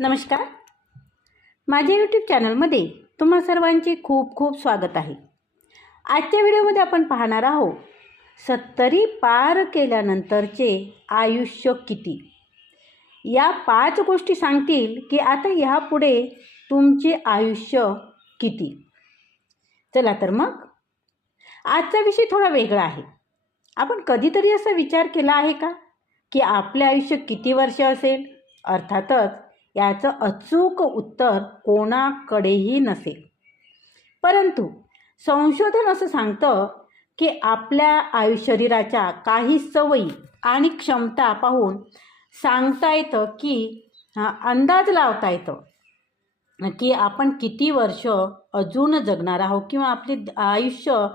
नमस्कार. माझ्या यूट्यूब चॅनलमध्ये तुम्हा सर्वांचे खूप खूप स्वागत आहे. आजच्या व्हिडिओमध्ये आपण पाहणार आहोत सत्तरी पार केल्यानंतरचे आयुष्य किती? या पाच गोष्टी सांगतील की आता ह्यापुढे तुमचे आयुष्य किती? चला तर मग. आजचा विषय थोडा वेगळा आहे. आपण कधीतरी असा विचार केला आहे का? की आपले आयुष्य किती वर्ष असेल? अर्थातच याचं अचूक उत्तर कोणाकडेही नसेल परंतु संशोधन असं सांगतं की आपल्या आयु शरीराच्या काही सवयी आणि क्षमता पाहून सांगता येतं की अंदाज लावता येतं की आपण किती वर्ष अजून जगणार आहोत किंवा आपले आयुष्य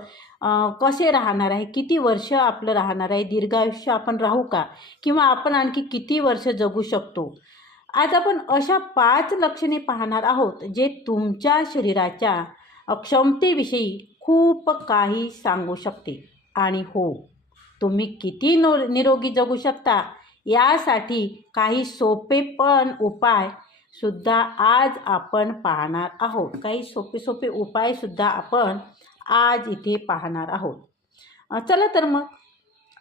कसे राहणार आहे किती वर्ष आपलं राहणार आहे दीर्घायुष्य आपण राहू का? किंवा आपण आणखी किती वर्ष जगू शकतो? आज आपण अशा पाच लक्षणे पाहणार आहोत जे तुमच्या शरीराच्या अक्षमतेविषयी खूप काही सांगू शकते. आणि हो तुम्ही किती नो निरोगी जगू शकता यासाठी काही सोपे पण उपाय सुद्धा आज आपण पाहणार आहोत. काही सोपे सोपे उपायसुद्धा आपण आज इथे पाहणार आहोत. चला तर मग.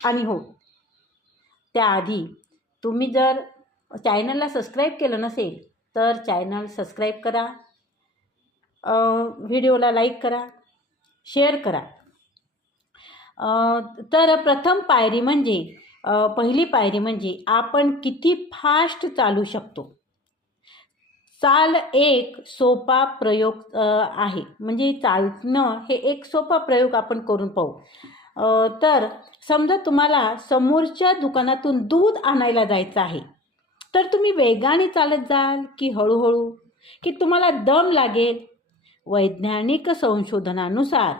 आणि हो त्याआधी तुम्ही जर चॅनलला सबस्क्राईब केलं नसेल तर चॅनल सबस्क्राईब करा. व्हिडिओला लाईक करा. शेअर करा. तर प्रथम पायरी म्हणजे पहिली पायरी म्हणजे आपण किती फास्ट चालू शकतो. चाल एक सोपा प्रयोग आहे. म्हणजे चालणं हे एक सोपा प्रयोग आपण करून पाहू. तर समजा तुम्हाला समोरच्या दुकानातून दूध आणायला जायचं आहे. तर तुम्ही वेगाने चालत जाल की हळूहळू? की तुम्हाला दम लागेल? वैज्ञानिक संशोधनानुसार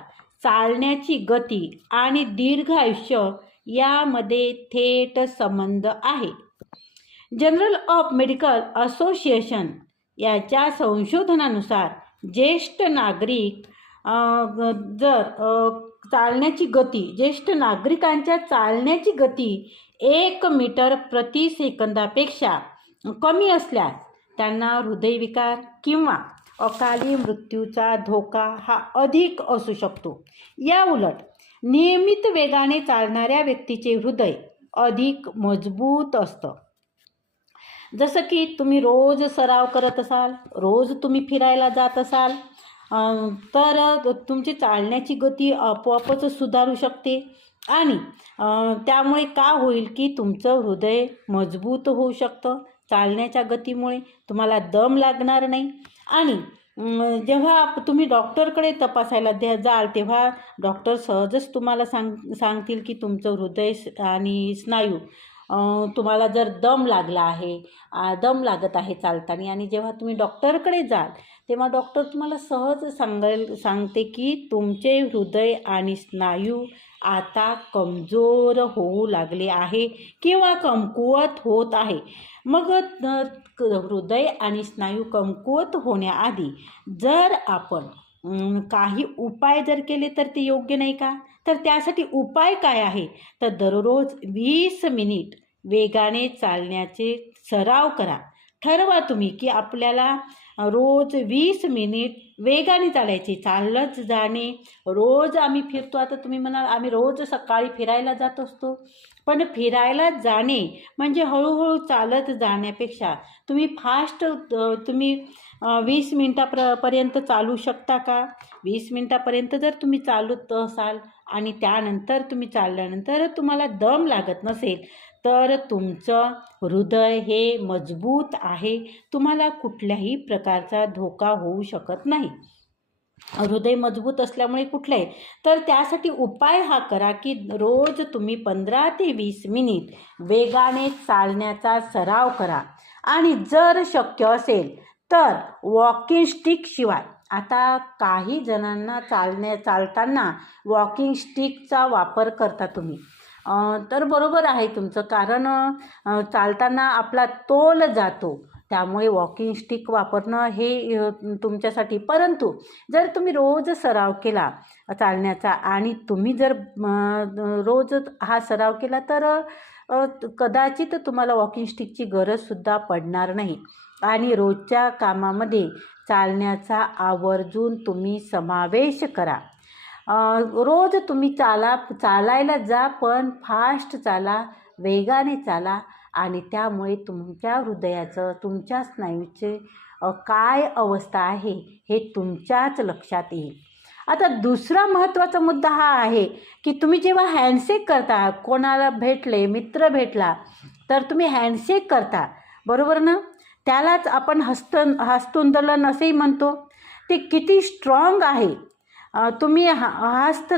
चालण्याची गती आणि दीर्घ आयुष्य यामध्ये थेट संबंध आहे. जनरल ऑफ मेडिकल असोसिएशन याच्या संशोधनानुसार ज्येष्ठ नागरिक ग- जर चालण्याची गती ज्येष्ठ नागरिकांच्या चालण्याची गती एक मीटर प्रति सेकंदापेक्षा कमी असल्यास त्यांना हृदयविकार किंवा अकाली मृत्यूचा धोका हा अधिक असू शकतो. या उलट नियमित वेगाने चालणाऱ्या व्यक्तीचे हृदय अधिक मजबूत असतं. जसं की तुम्ही रोज सराव करत असाल रोज तुम्ही फिरायला जात असाल तर तुमची चालण्याची गती आपोआपच सुधारू शकते आणि त्यामुळे का होईल की तुमचं हृदय मजबूत होऊ शकतं? चालण्याच्या गतीमुळे तुम्हाला दम लागणार नाही. आणि जेव्हा आप- तुम्ही डॉक्टरकडे तपासायला द्या जाल तेव्हा डॉक्टर सहजच तुम्हाला सांग सांगतील की तुमचं हृदय आणि स्नायू तुम्हाला जर दम लागला आहे दम लागत आहे चालताना आणि जेव्हा तुम्ही डॉक्टरकडे जाल तेव्हा डॉक्टर तुम्हाला सहज सांगाल सांगते की तुमचे हृदय आणि स्नायू आता कमजोर होऊ लागले आहे किंवा कमकुवत होत आहे. मग क- हृदय आणि स्नायू कमकुवत होण्याआधी जर आपण काही उपाय जर केले तर ते योग्य नाही का? तर त्यासाठी उपाय काय आहे? तर दररोज वीस मिनिट वेगाने चालण्याचे सराव करा. ठरवा तुम्ही की आपल्याला रोज वीस मिनिट वेगाने चालायचे. चालत जाणे. रोज आम्ही फिरतो. आता तुम्ही म्हणाल आम्ही रोज सकाळी फिरायला जात असतो. पण फिरायला जाणे म्हणजे हळूहळू चालत जाण्यापेक्षा तुम्ही फास्ट तुम्ही वीस मिनटाप्र पर्यंत चालू शकता का? वीस मिनटापर्यंत जर तुम्ही चालत असाल आणि त्यानंतर तुम्ही चालल्यानंतर तुम्हाला दम लागत नसेल तर तुमचं हृदय हे मजबूत आहे. तुम्हाला कुठल्याही प्रकारचा धोका होऊ शकत नाही. हृदय मजबूत असल्यामुळे कुठलंही तर त्यासाठी उपाय हा करा की रोज तुम्ही पंधरा ते वीस मिनिट वेगाने चालण्याचा सराव करा. आणि जर शक्य असेल तर वॉकिंग स्टिक शिवाय. आता काही जणांना चालण्या चालताना वॉकिंग स्टिकचा वापर करता तुम्ही. तर बरोबर आहे तुमचं. कारण चालताना आपला तोल जातो. त्यामुळे वॉकिंग स्टिक वापरणं हे तुमच्यासाठी. परंतु जर तुम्ही रोज सराव केला चालण्याचा आणि तुम्ही जर रोज हा सराव केला तर कदाचित तुम्हाला वॉकिंग स्टिकची गरजसुद्धा पडणार नाही. आणि रोजच्या कामामध्ये चालण्याचा आवर्जून तुम्ही समावेश करा. रोज तुम्ही चाला चालायला जा पण फास्ट चाला वेगाने चाला आणि त्यामुळे तुमच्या हृदयाचं तुमच्या स्नायूचे काय अवस्था आहे हे तुमच्याच लक्षात येईल. आता दुसरा महत्त्वाचा मुद्दा हा आहे की तुम्ही जेव्हा हँडशेक करता कोणाला भेटले मित्र भेटला तर तुम्ही हँडशेक करता बरोबर ना? त्यालाच आपण हस्त हस्तोंदलन असेही म्हणतो. ते किती स्ट्रॉंग आहे. तुम्ही हा हस्त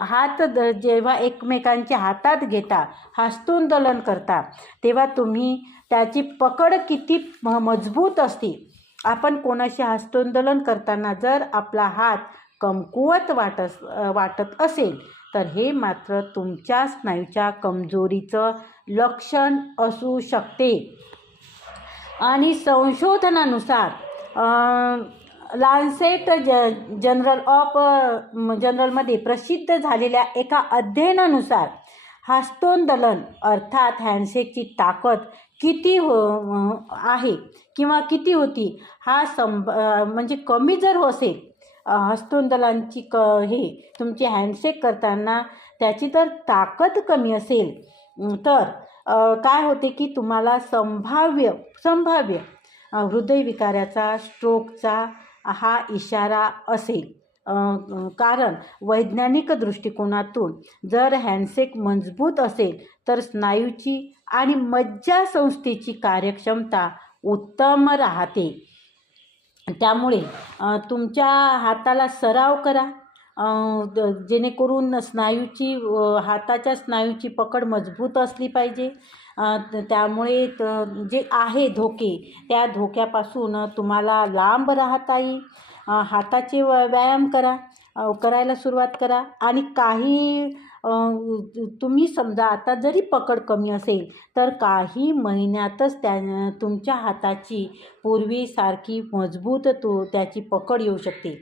हात जेव्हा एकमेकांच्या हातात घेता हस्तोंदोलन करता तेव्हा तुम्ही त्याची पकड किती मजबूत असते. आपण कोणाशी हस्तोंदोलन करताना जर आपला हात कमकुवत वाटस वाटत असेल तर हे मात्र तुमच्या स्नायूच्या कमजोरीचं लक्षण असू शकते. आणि संशोधनानुसार लान्सेट ज जनरल ऑफ जनरलमध्ये प्रसिद्ध झालेल्या एका अध्ययनानुसार हस्तोंदलन अर्थात हँडशेकची ताकद किती हो आहे किंवा किती होती हा संब म्हणजे कमी जर असेल हस्तोंदलांची क हे तुमची हँडशेक करताना त्याची जर ताकद कमी असेल तर काय होते की तुम्हाला संभाव्य संभाव्य हृदयविकाराचा स्ट्रोकचा हा इशारा असेल. कारण वैज्ञानिक दृष्टिकोनातून जर हँडसेक मजबूत असेल तर स्नायूची आणि मज्जासंस्थेची कार्यक्षमता उत्तम राहते. त्यामुळे तुमच्या हाताला सराव करा. द- जेणेकरून स्नायूची हाताच्या स्नायूची पकड मजबूत असली पाहिजे. त्यामुळे त- जे आहे धोके त्या धोक्यापासून तुम्हाला लांब राहता येईल हाताचे व व्यायाम करा करायला सुरुवात करा. आणि काही तुम्ही समजा आता जरी पकड कमी असेल तर काही महिन्यातच त्या तुमच्या हाताची पूर्वीसारखी मजबूत तो त्याची पकड येऊ शकते.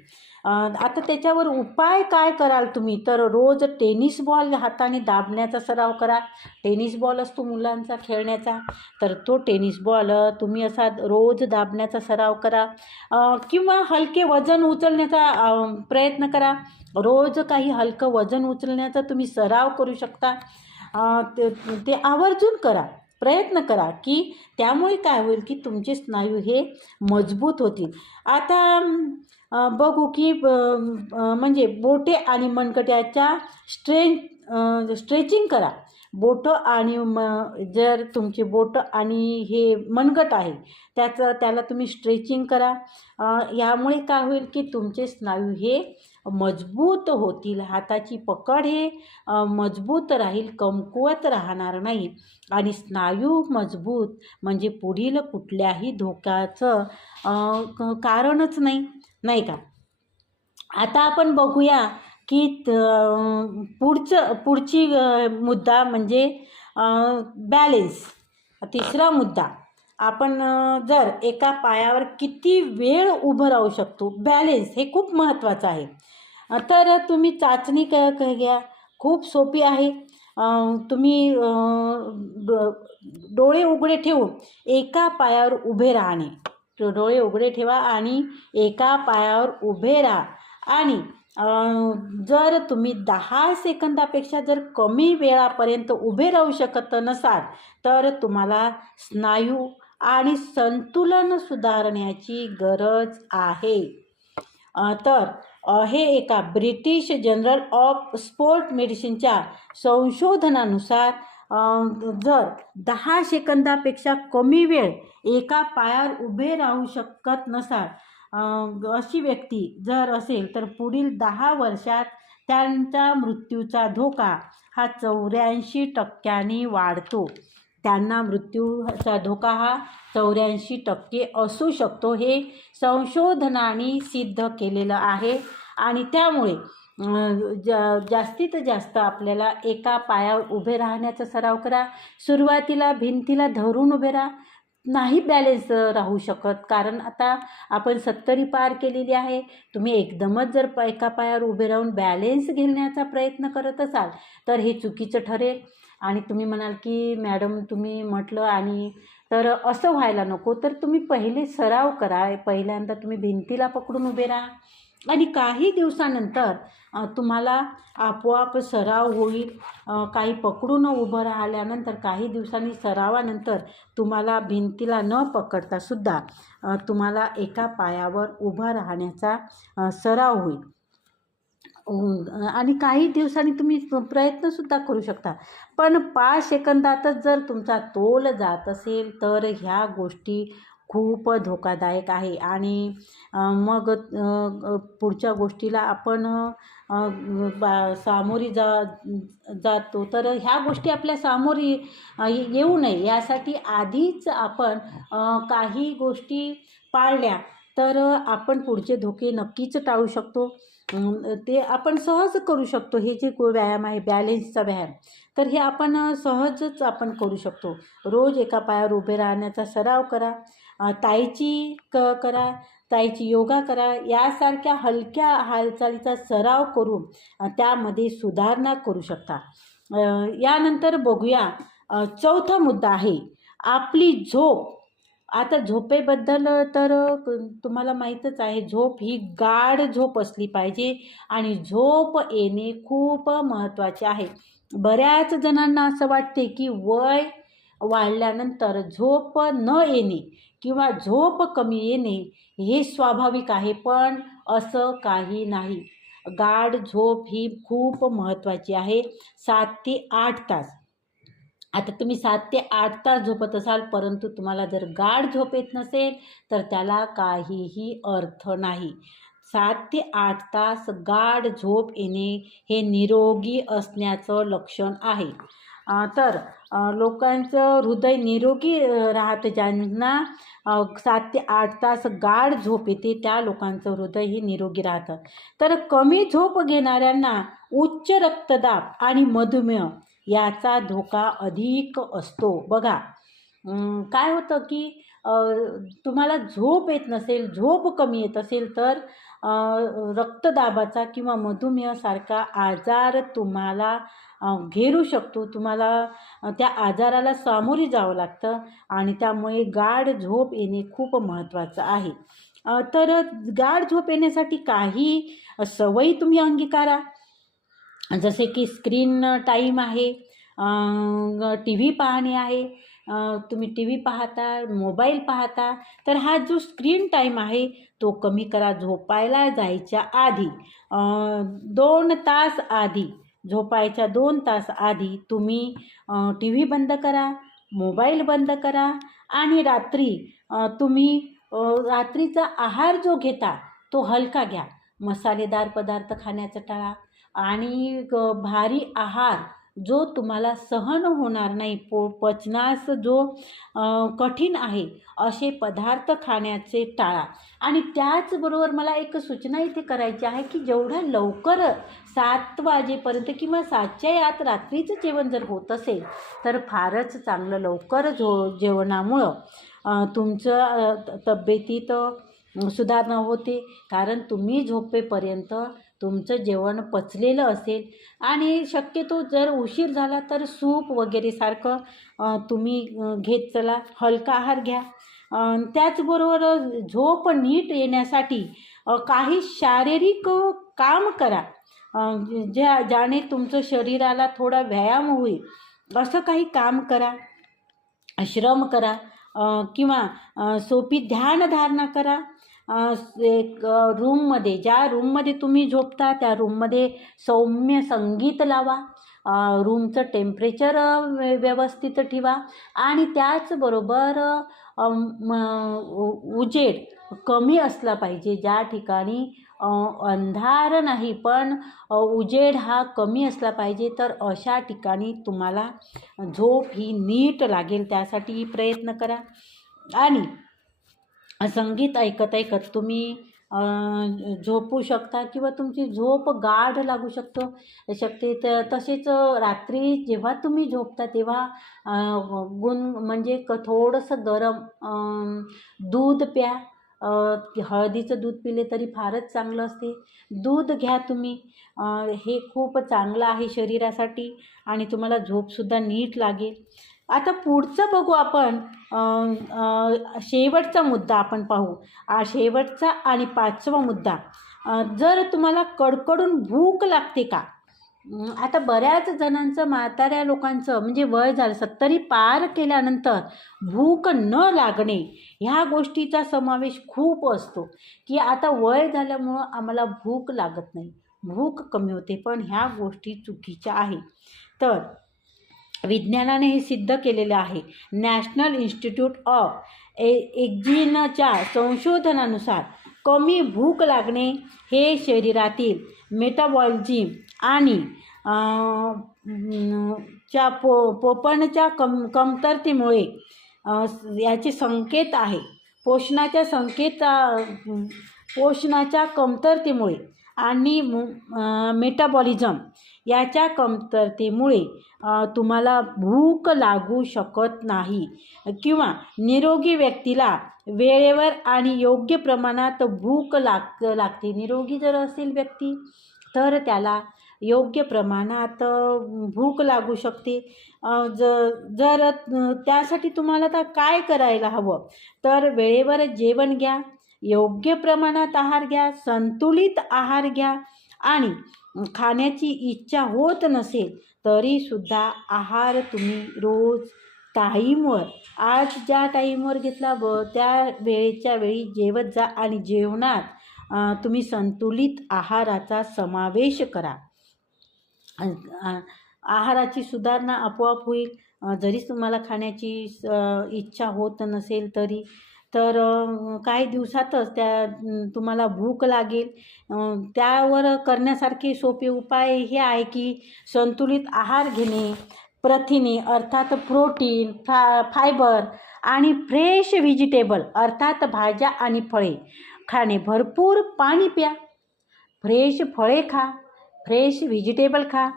आता त्याच्यावर उपाय काय कराल तुम्ही? तर रोज टेनिस बॉल हाताने दाबण्याचा सराव करा. टेनिस बॉल असतो मुलांचा खेळण्याचा. तर तो टेनिस बॉल तुम्ही असा रोज दाबण्याचा सराव करा. किंवा हलके वजन उचलण्याचा प्रयत्न करा. रोज काही हलकं वजन उचलण्याचा तुम्ही सराव करू शकता. ते ते आवर्जून करा. प्रयत्न करा की त्यामुळे काय होईल की तुमचे स्नायू हे मजबूत होतील. आता बघू की ब- म्हणजे बोटे आणि मनकट्याच्या स्ट्रेन स्ट्रेचिंग करा. बोटं आणि म जर तुमचे बोटं आणि हे मनगट आहे त्याचं त्याला तुम्ही स्ट्रेचिंग करा. यामुळे काय होईल की तुमचे स्नायू हे मजबूत होतील हाताची पकड हे मजबूत राहील कमकुवत राहणार नाही. आणि स्नायू मजबूत म्हणजे पुढील कुठल्याही धोक्याचं क- कारणच नाही. नाही का? आता आपण बघूया की त- पुढचं पुढची मुद्दा म्हणजे बॅलेन्स तिसरा मुद्दा आपण जर एका पायावर किती वेळ उभं राहू शकतो बॅलेन्स हे खूप महत्त्वाचं आहे. तर तुम्ही चाचणी क घ्या. खूप सोपी आहे. तुम्ही डोळे उघडे ठेवून एका पायावर उभे राहणे. डोळे उघडे ठेवा आणि एका पायावर उभे राहा. आणि जर तुम्ही दहा सेकंदापेक्षा जर कमी वेळापर्यंत उभे राहू शकत नसाल तर तुम्हाला स्नायू आणि संतुलन सुधारण्याची गरज आहे. तर हे एका ब्रिटिश जनरल ऑफ स्पोर्ट मेडिसिनच्या संशोधनानुसार जर दहा सेकंदापेक्षा कमी वेळ एका पायावर उभे राहू शकत नसाल अशी व्यक्ती जर असेल तर पुढील दहा वर्षात त्यांचा मृत्यूचा धोका हा चौऱ्याऐंशी टक्क्यांनी वाढतो. त्यांना मृत्यूचा धोका हा चौऱ्याऐंशी टक्के असू शकतो हे संशोधनाने सिद्ध केलेलं आहे. आणि त्यामुळे ज जास्तीत जास्त आपल्याला एका पायावर उभे राहण्याचा सराव करा. सुरुवातीला भिंतीला धरून उभे राहा. नाही बॅलेन्स राहू शकत. कारण आता आपण सत्तरी पार केलेली आहे. तुम्ही एकदमच जर प- एका पायावर उभे राहून बॅलेन्स घेण्याचा प्रयत्न करत असाल तर हे चुकीचं ठरेल. आणि तुम्ही म्हणाल की मॅडम तुम्ही म्हटलं आणि तर असं व्हायला नको. तर तुम्ही पहिले सराव करा. पहिल्यांदा तुम्ही भिंतीला पकडून उभे राहा. आणि काही दिवसानंतर तुम्हाला आपोआप सराव होईल. काही पकडून उभं राहिल्यानंतर काही दिवसांनी सरावानंतर तुम्हाला भिंतीला न पकडता सुद्धा तुम्हाला एका पायावर उभं राहण्याचा सराव होईल. आणि काही दिवसांनी तुम्ही प्रयत्नसुद्धा करू शकता. पण पाच सेकंदातच जर तुमचा तोल जात असेल तर ह्या गोष्टी खूप धोकादायक आहे. आणि मग पुढच्या गोष्टीला आपण बा सामोरी जा जातो. तर ह्या गोष्टी आपल्या सामोरी येऊ नये. यासाठी आधीच आपण काही गोष्टी पाळल्या तर आपण पुढचे धोके नक्कीच टाळू शकतो. ते आपण सहज करू शकतो. हे जे व्यायाम आहे बॅलेन्सचा व्यायाम तर हे आपण सहजच आपण करू शकतो. रोज एका पायावर उभे राहण्याचा सराव करा. ताईची क करा ताईची योगा करा यासारख्या हलक्या हालचालीचा सराव करून त्यामध्ये सुधारणा करू शकता. यानंतर बघूया चौथा मुद्दा आहे आपली झोप. आता झोपेबद्दल तर तुम्हाला माहीतच आहे झोप ही गाढ झोप असली पाहिजे आणि झोप येणे खूप महत्त्वाचे आहे. बऱ्याच जणांना असं वाटते की वय वाढल्यानंतर झोप न येणे किंवा झोप कमी येणे हे स्वाभाविक आहे पण असं काही नाही. गाढ झोप ही खूप महत्त्वाची आहे. सात ते आठ तास. आता तुम्ही सात ते आठ तास झोपत असाल परंतु तुम्हाला जर गाढ झोप येत नसेल तर त्याला काहीही अर्थ नाही. सात ते आठ तास गाढ झोप येणे हे निरोगी असण्याचं लक्षण आहे. तर लोकांचं हृदय निरोगी राहतं. ज्यांना सात ते आठ तास गाढ झोप येते त्या लोकांचं हृदय हे निरोगी राहतं. तर कमी झोप घेणाऱ्यांना उच्च रक्तदाब आणि मधुमेह याचा धोका अधिक असतो. बघा काय होतं की तुम्हाला झोप येत नसेल झोप कमी येत असेल तर रक्तदाबाचा किंवा मधुमेहासारखा आजार तुम्हाला घेरू शकतो. तुम्हाला त्या आजाराला सामोरे जावं लागतं आणि त्यामुळे गाढ झोप येणे खूप महत्त्वाचं आहे. तर गाढ झोप येण्यासाठी काही सवयी तुम्ही अंगीकारा. जसे की स्क्रीन टाईम आहे टी व्ही पाहणे आहे तुम्ही टी व्ही पाहता मोबाईल पाहता तर हा जो स्क्रीन टाईम आहे तो कमी करा झोपायला जायच्या आधी. दोन तास आधी झोपायच्या दोन तास आधी तुम्ही टी व्ही बंद करा मोबाईल बंद करा आणि रात्री तुम्ही रात्रीचा आहार जो घेता तो हलका घ्या. मसालेदार पदार्थ खाण्याचं टाळा आणि भारी आहार जो तुम्हाला सहन होणार नाही पो पचनास जो कठीण आहे असे पदार्थ खाण्याचे टाळा. आणि त्याचबरोबर मला एक सूचना इथे करायची आहे की जेवढ्या लवकर सात वाजेपर्यंत किंवा सातच्या आत रात्रीचं जेवण जर होत असेल तर फारच चांगलं लवकर झो जेवणामुळं तुमचं तब्येतीत सुधारणा होते. कारण तुम्ही झोपेपर्यंत तुमचं जेवण पचलेलं असेल आणि शक्यतो जर उशीर झाला तर सूप वगैरे सारखं तुम्ही घेत चला. हलका आहार घ्या. त्याचबरोबर झोप नीट येण्यासाठी काही शारीरिक काम करा. ज्या ज्याने तुमचं शरीराला थोडा व्यायाम होईल असं काही काम करा. श्रम करा किंवा सोपी ध्यानधारणा करा. एक रूममध्ये ज्या रूममध्ये तुम्ही झोपता त्या रूममध्ये सौम्य संगीत लावा. रूमचं टेम्परेचर व्य- व्यवस्थित ठेवा. आणि त्याचबरोबर उ- उजेड कमी असला पाहिजे ज्या ठिकाणी अंधार नाही पण उजेड हा कमी असला पाहिजे तर अशा ठिकाणी तुम्हाला झोप ही नीट लागेल त्यासाठी प्रयत्न करा. आणि संगीत ऐकत ऐकत तुम्ही झोपू शकता किंवा तुमची झोप गाढ लागू शकतो शकते. तर तसेच रात्री जेव्हा तुम्ही झोपता तेव्हा गुण म्हणजे क थोडंसं गरम दूध प्या. हळदीचं दूध पिले तरी फारच चांगलं असते. दूध घ्या तुम्ही. हे खूप चांगलं आहे शरीरासाठी आणि तुम्हाला झोपसुद्धा नीट लागेल. आता पुढचं बघू आपण शेवटचा मुद्दा आपण पाहू. आ, शेवटचा आणि पाचवा मुद्दा. जर तुम्हाला कडकडून भूक लागते का? आता बऱ्याच जणांचं म्हाताऱ्या लोकांचं म्हणजे वय झालं सत्तरी पार केल्यानंतर भूक न लागणे ह्या गोष्टीचा समावेश खूप असतो. की आता वय झाल्यामुळं आम्हाला भूक लागत नाही. भूक कमी होते पण ह्या गोष्टी चुकीच्या आहे. तर विज्ञानाने हे सिद्ध केलेले आहे. नॅशनल इन्स्टिट्यूट ऑफ ए एक्झिनच्या संशोधनानुसार कमी भूक लागणे हे शरीरातील मेटाबॉलिझम आणि च्या पो पोपणच्या कम कमतरतेमुळे याचे संकेत आहे. पोषणाच्या संकेत पोषणाच्या कमतरतेमुळे आणि मेटाबॉलिझम याच्या कमतरतेमुळे तुम्हाला भूक लागू शकत नाही किंवा निरोगी व्यक्तीला वेळेवर आणि योग्य प्रमाणात भूक लाग लागते. निरोगी जर असेल व्यक्ती तर त्याला योग्य प्रमाणात भूक लागू शकते. ज जर त्यासाठी तुम्हाला तर काय करायला हवं? तर वेळेवर जेवण घ्या योग्य प्रमाणात आहार घ्या संतुलित आहार घ्या आणि खाण्याची इच्छा होत नसेल तरीसुद्धा आहार तुम्ही रोज टाईमवर आज ज्या टाईमवर घेतला व त्या वेळेच्या वेळी जेवत जा आणि जेवणात तुम्ही संतुलित आहाराचा समावेश करा. आहाराची सुधारणा आपोआप होईल. जरी जरीच तुम्हाला खाण्याची इच्छा होत नसेल तरी तर काही दिवसातच त्या तुम्हाला भूक लागेल. त्यावर करण्यासारखे सोपे उपाय हे आहे की संतुलित आहार घेणे प्रथिने अर्थात प्रोटीन फा फायबर आणि फ्रेश व्हेजिटेबल अर्थात भाज्या आणि फळे खाणे. भरपूर पाणी प्या. फ्रेश फळे खा. फ्रेश व्हेजिटेबल खा.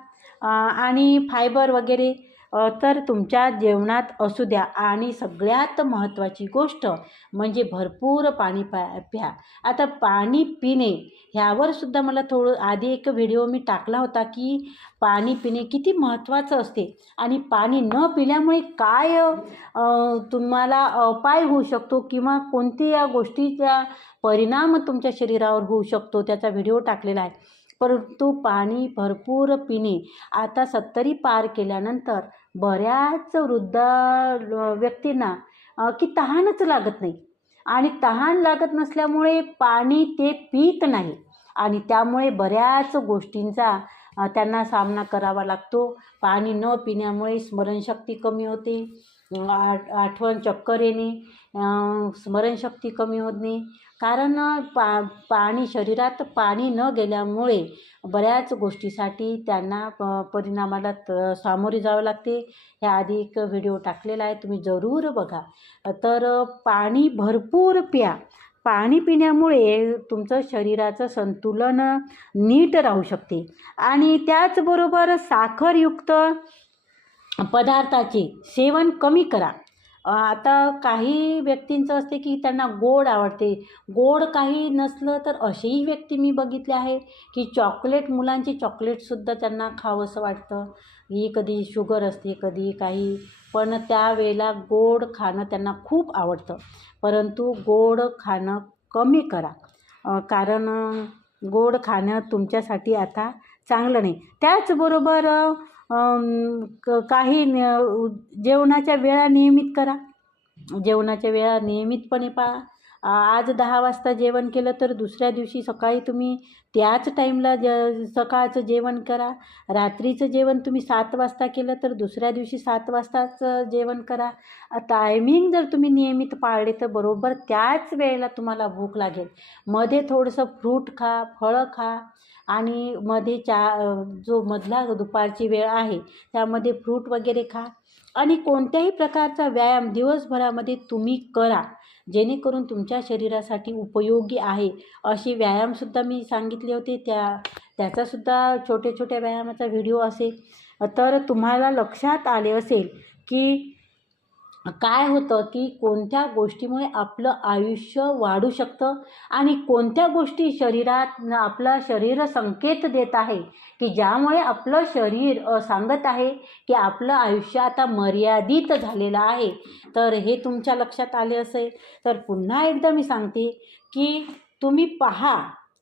आणि फायबर वगैरे तर तुमच्या जेवणात असू द्या आणि सगळ्यात महत्त्वाची गोष्ट म्हणजे भरपूर पाणी प्या प्या. आता पाणी पिणे ह्यावर सुद्धा मला थोडं आधी एक व्हिडिओ मी टाकला होता की पाणी पिणे किती महत्त्वाचं असते आणि पाणी न पिल्यामुळे काय तुम्हाला अपाय होऊ शकतो किंवा कोणत्या गोष्टीचा परिणाम तुमच्या शरीरावर होऊ शकतो त्याचा व्हिडिओ टाकलेला आहे. परंतु पाणी भरपूर पिणे. आता सत्तरी पार केल्यानंतर बऱ्याच वृद्ध व्यक्तींना की तहानच लागत नाही. आणि तहान लागत नसल्यामुळे पाणी ते पित नाही. आणि त्यामुळे बऱ्याच गोष्टींचा त्यांना सामना करावा लागतो. पाणी न पिण्यामुळे स्मरणशक्ती कमी होते. आठ आठवण चक्कर येणे स्मरणशक्ती कमी होणे कारण पा पाणी शरीरात पाणी न गेल्यामुळे बऱ्याच गोष्टीसाठी त्यांना प परिणामाला त सामोरे जावं लागते. ह्या आधी एक व्हिडिओ टाकलेला आहे तुम्ही जरूर बघा. तर पाणी भरपूर प्या. पाणी पिण्यामुळे तुमचं शरीराचं संतुलन नीट राहू शकते. आणि त्याचबरोबर साखरयुक्त पदार्थाचे सेवन कमी करा. आता काही व्यक्तींचं असते की त्यांना गोड आवडते. गोड काही नसलं तर असेही व्यक्ती मी बघितले आहे की चॉकलेट मुलांची चॉकलेटसुद्धा त्यांना खावंसं वाटतं. ही कधी शुगर असते कधी काही. पण त्यावेळेला गोड खाणं त्यांना खूप आवडतं. परंतु गोड खाणं कमी करा. कारण गोड खाणं तुमच्यासाठी आता चांगलं नाही. त्याचबरोबर क काही न- जेवणाच्या वेळा नियमित करा. जेवणाच्या वेळा नियमितपणे पाळा आज दहा वाजता जेवण केलं तर दुसऱ्या दिवशी सकाळी तुम्ही त्याच टाईमला ज सकाळचं जेवण करा. रात्रीचं जेवण तुम्ही सात वाजता केलं तर दुसऱ्या दिवशी सात वाजताचं जेवण करा. टायमिंग जर तुम्ही नियमित पाळले तर बरोबर त्याच वेळेला तुम्हाला भूक लागेल. मध्ये थोडंसं फ्रूट खा फळं खा आणि मध्ये चा जो मधला दुपारची वेळ आहे त्यामध्ये फ्रूट वगैरे खा. आणि कोणत्याही प्रकारचा व्यायाम दिवसभरामध्ये तुम्ही करा. जेणेकरून तुमच्या शरीरासाठी उपयोगी आहे. असे व्यायामसुद्धा मी सांगितले होते. त्या त्याचासुद्धा छोट्या छोट्या व्यायामाचा व्हिडिओ असेल. तर तुम्हाला लक्षात आले असेल की काय होतं की कोणत्या गोष्टीमुळे आपलं आयुष्य वाढू शकतं आणि कोणत्या गोष्टी शरीरात आपलं शरीर संकेत देत आहे की ज्यामुळे आपलं शरीर सांगत आहे की आपलं आयुष्य आता मर्यादित झालेलं आहे. तर हे तुमच्या लक्षात आले असेल. तर पुन्हा एकदा मी सांगते की तुम्ही पहा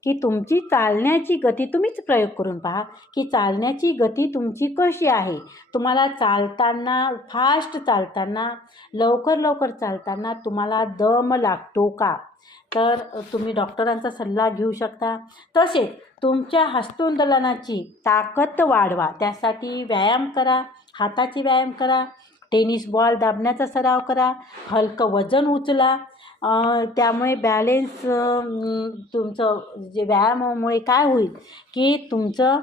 की तुमची चालण्याची गती तुम्हीच प्रयोग करून पहा की चालण्याची गती तुमची कशी आहे? तुम्हाला चालताना फास्ट चालताना लवकर लवकर चालताना तुम्हाला दम लागतो का? तर तुम्ही डॉक्टरांचा सल्ला घेऊ शकता. तसेच तुमच्या हस्तोंदोलनाची ताकद वाढवा. त्यासाठी व्यायाम करा हाताचे व्यायाम करा टेनिस बॉल दाबण्याचा सराव करा हलकं वजन उचला त्यामुळे बॅलेन्स तुमचं जे व्यायामामुळे काय होईल की तुमचं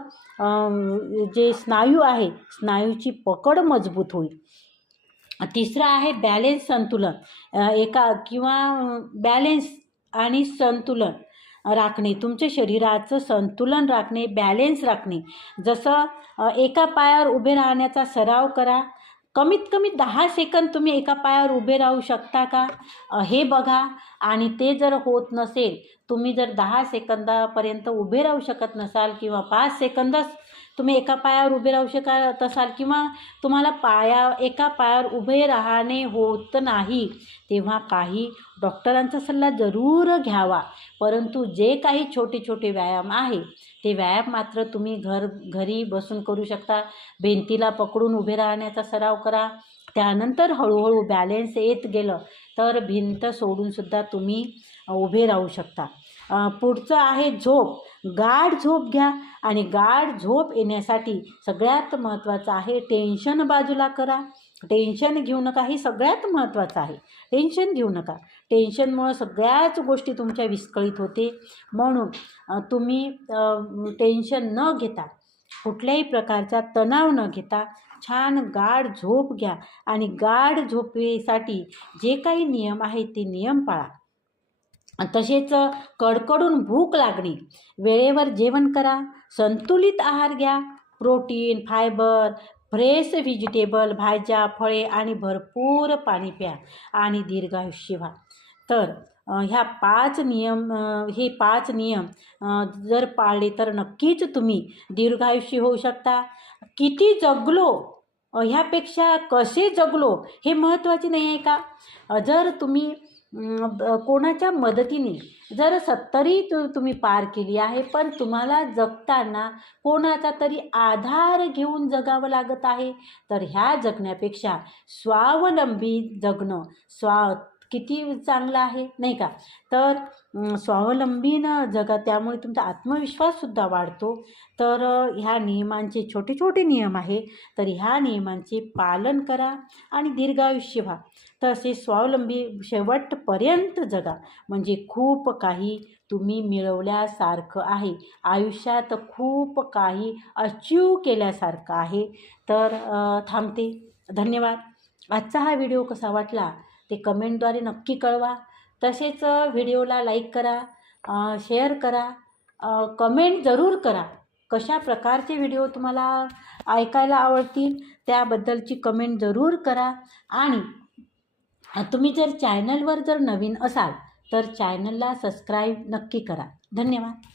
जे स्नायू आहे स्नायूची पकड मजबूत होईल. तिसरं आहे बॅलेन्स संतुलन. एका किंवा बॅलेन्स आणि संतुलन राखणे. तुमच्या शरीराचं संतुलन राखणे बॅलेन्स राखणे. जसं एका पायावर उभे राहण्याचा सराव करा. कमीत कमी दहा सेकंद तुम्ही एका पायावर उभे राहू शकता का? हे बघा. आणि ते जर होत नसेल तुम्ही जर दहा सेकंदापर्यंत उभे राहू शकत नसाल किंवा पाच सेकंदच तुम्ही एका पायावर उभे राहू शकत असाल किंवा तुम्हाला पाया एका पायावर उभे राहणे होत नाही तेव्हा काही डॉक्टरांचा सल्ला जरूर घ्यावा. परंतु जे काही छोटे छोटे व्यायाम आहे ते व्यायाम मात्र तुम्ही घर घरी बसून करू शकता. भिंतीला पकडून उभे राहण्याचा सराव करा. त्यानंतर हळूहळू बॅलेन्स येत गेलं तर भिंत सोडूनसुद्धा तुम्ही उभे राहू शकता. पुढचं आहे झोप. गाढ झोप घ्या आणि गाढ झोप येण्यासाठी सगळ्यात महत्त्वाचं आहे टेन्शन बाजूला करा. टेन्शन घेऊ नका हे सगळ्यात महत्त्वाचं आहे. टेन्शन घेऊ नका. टेन्शनमुळं सगळ्याच गोष्टी तुमच्या विस्कळीत होते. म्हणून तुम्ही टेन्शन न घेता कुठल्याही प्रकारचा तणाव न घेता छान गाढ झोप घ्या. आणि गाढ झोपेसाठी जे काही नियम आहेत ते नियम पाळा. तसेच कडकडून भूक लागणे. वेळेवर जेवण करा. संतुलित आहार घ्या. प्रोटीन फायबर फ्रेश व्हेजिटेबल भाज्या फळे आणि भरपूर पाणी प्या आणि दीर्घायुष्य व्हा. तर ह्या पाच नियम हे पाच नियम जर पाळले तर नक्कीच तुम्ही दीर्घायुष्य होऊ शकता. किती जगलो ह्यापेक्षा कसे जगलो हे महत्त्वाचे नाही आहे का जर तुम्ही कोणाच्या मदतीने जर सत्तरी तु तुम्ही पार केली आहे पण तुम्हाला जगताना कोणाचा तरी आधार घेऊन जगावं लागत आहे तर ह्या जगण्यापेक्षा स्वावलंबी जगणं स्वा किती चांगलं आहे नाही का? तर स्वावलंबीनं जगा त्यामुळे तुमचा आत्मविश्वाससुद्धा वाढतो. तर ह्या नियमांचे छोटे छोटे नियम आहे. तर ह्या नियमांचे पालन करा आणि दीर्घायुष्य व्हा. तसे स्वावलंबी शेवटपर्यंत जगा. म्हणजे खूप काही तुम्ही मिळवल्यासारखं आहे. आयुष्यात खूप काही अचीव केल्यासारखं आहे. तर थांबते. धन्यवाद. आजचा हा व्हिडिओ कसा वाटला? ते कमेंटद्वारे नक्की कळवा. तसेच व्हिडिओला लाईक करा शेअर करा कमेंट जरूर करा. कशा प्रकारचे व्हिडिओ तुम्हाला ऐकायला आवडतील त्याबद्दलची कमेंट जरूर करा. आणि तुम्ही जर चॅनलवर जर नवीन असाल तर चॅनलला सबस्क्राईब नक्की करा. धन्यवाद.